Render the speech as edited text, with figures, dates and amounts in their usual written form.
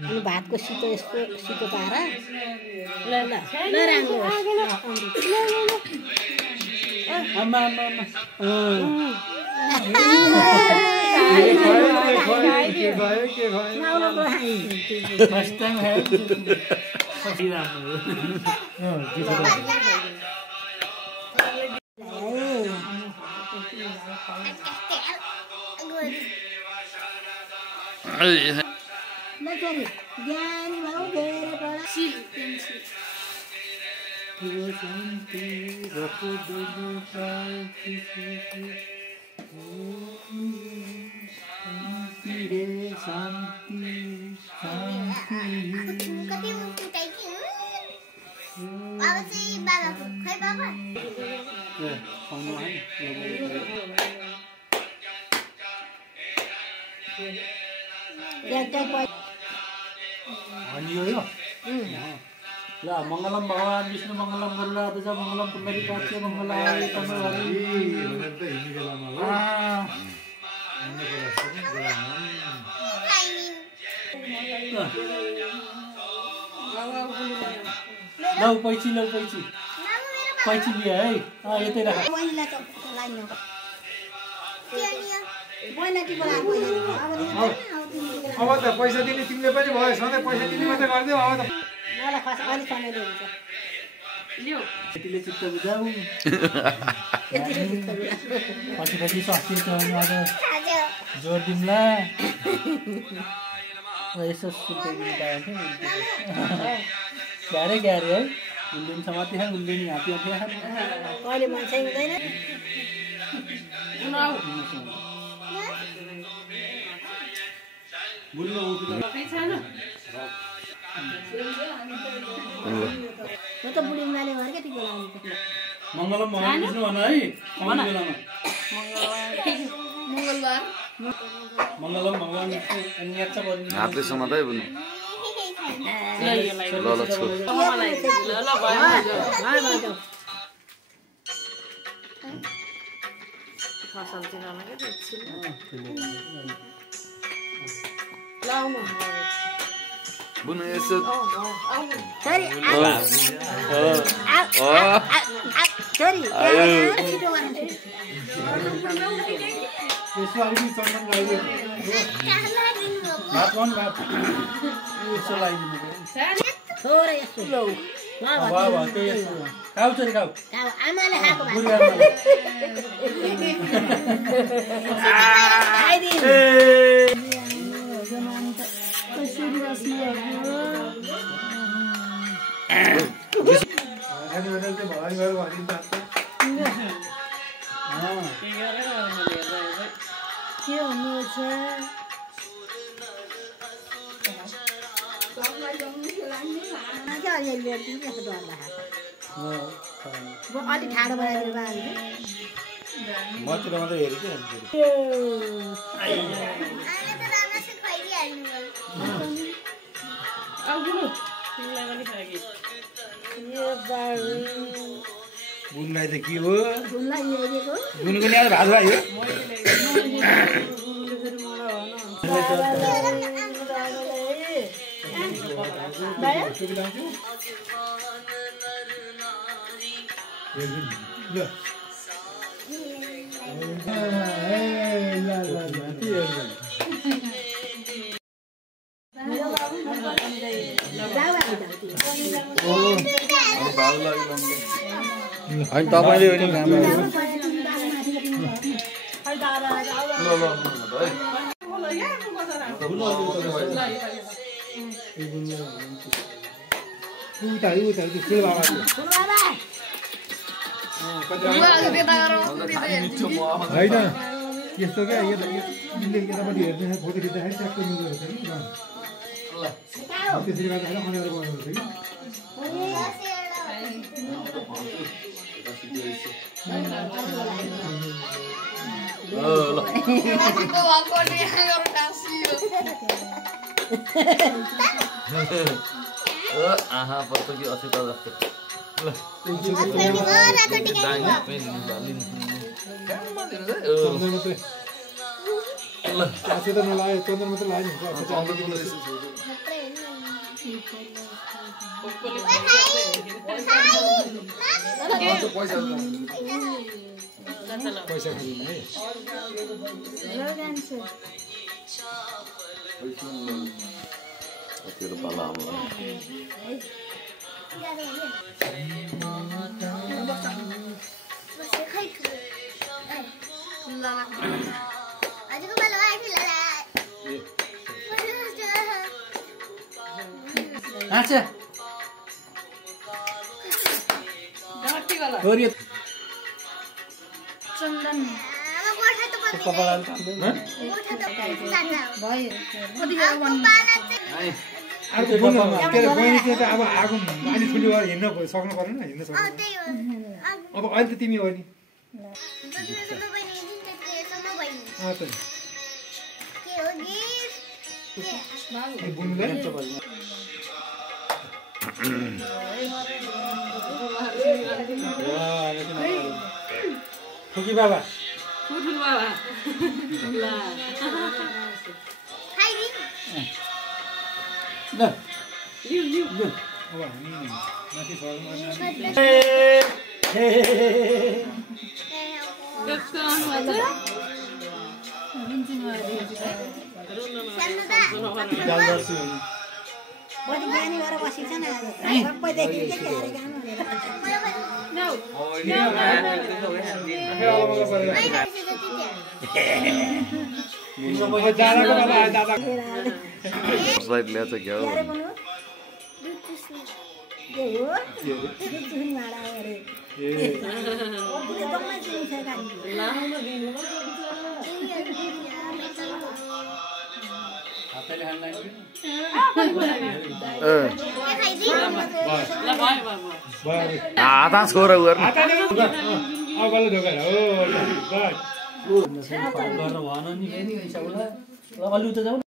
अनि भातको सितो यस्तो सितो पार ल ल ल राम्रो आमा फर्स्ट टाइम है ल मंगलम भगवान विष्णु मंगलम गरुडाध्वज मंगलम पुंडरीकाक्ष मंगलाय तनो हरि लौ पैची लिया है यतै राख अब त पैसा दिने तिमीले पनि भयो सधैँ पैसा दिने मात्रै गर्दियौ अब त मलाई खास अलि समय हुन्छ लियो यतिले चित्त बुझाऊ पछि सक्छ आज जोड दिउँला यसो सुत्दै पायो ग्यारे ग्यारे है गुन्डिन समाति है गुन्डिन हाती हाती है कहिले मान्छे हुँदैन बुल्लो उठ्दै छैन म त बुढी माले घर के टिको लाउनु मंगलम भगवान विष्णु भन है मंगलबार मंगलम भगवान विष्णु अनि याद छ बरु हातले समादै बुनु ल ल छु ल भयो फसल दिन लगे एकछिन लाउनु बुनु यसो सरी सरी यसो अलि चन्दन लगाइदियो भात कोन भात यसो लगाइदिनु थोरै यसो लौ वाह वाह त्यो यसो खाऊ छोरी खाऊ आमाले खाएको भात खाइदिनु अलि ठाडो बनाइदिनु बाबुले मतिर मात्रै हेरेँ कि बुनलाई त के हो बुनको नि भात भयो होइन तपाईँले होइन काम होइन यस्तो क्या यतापट्टि हेर्ने फोटो खिच्दाखेरि ट्याक्कै मिल्दो रहेछ कि त्यसरी गर्दाखेरि अनेर बनाउनु रहेछ कि आहा पर्छ कि अछुता जस्तो त्यो त नलाग्यो चन्दन मात्रै लाग्यो पैसा खालिन है तेरो पाला आउला अच्छा चन्दन अर्को बोल्नु के अरे बहिनी चाहिँ त अब आगो अलि ठुलो भएर हिँड्न सक्नु परेन हिँड्न सक्नु अब अहिले त तिमी हो नि फुकी बाबा ल अब हामी माथि ज्ञानी भएर बसिन्छ नि सबै देखिन्छ के अरे गानु स्लाइड ल्याछ क्या हो हाता छोरा गर्न गरेर भन नि फेरि अलि उता जाऊ